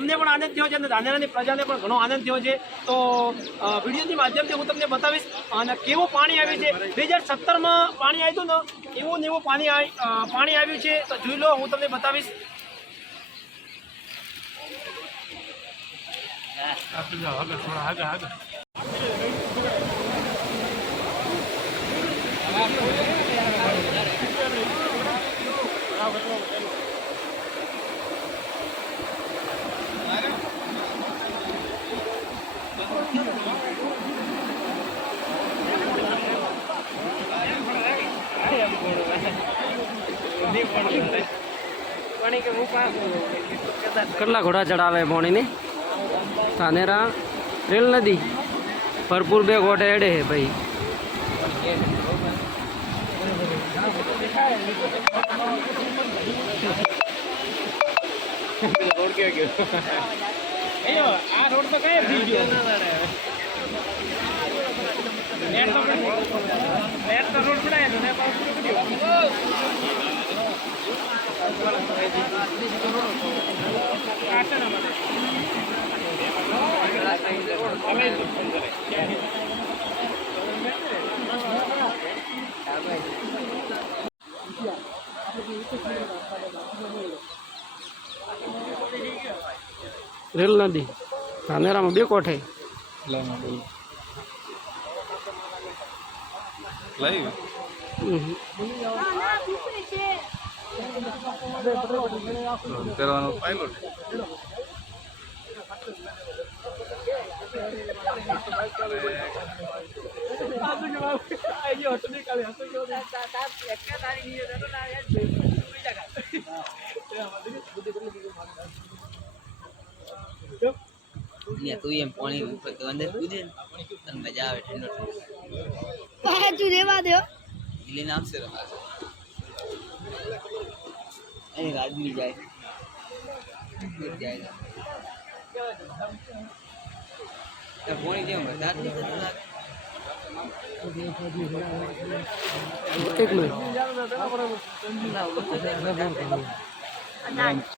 અમને પણ આનંદ થયો છે અને ધાનેરાની પ્રજાને પણ ઘણો આનંદ થયો છે। તો વિડીયોની માધ્યમથી હું તમને બતાવીશ અને કેવું પાણી આવ્યું છે। 2017માં પાણી આવ્યું ને એવું ને એવું પાણી આવ્યું છે। તો જોઈ લો, હું તમને બતાવીશ। કેટલા ઘોડા ચડાવે પાણીની ધાનેરા રેલ નદી ભરપૂર 2 ઘોડે એડે હે ભાઈ। આ રોડ તો કઈ થઈ ગયો રોડ રેલ નદી ધાનેરામાં 2 કોઠે તું એમ પાણી અંદર કૂદે ને મજા આવે ઠંડો તું રેવા દો એટલે નામ છે એક આદમી જાય પાણી કેમ વધારે નહીં થતું? 1 મિનિટ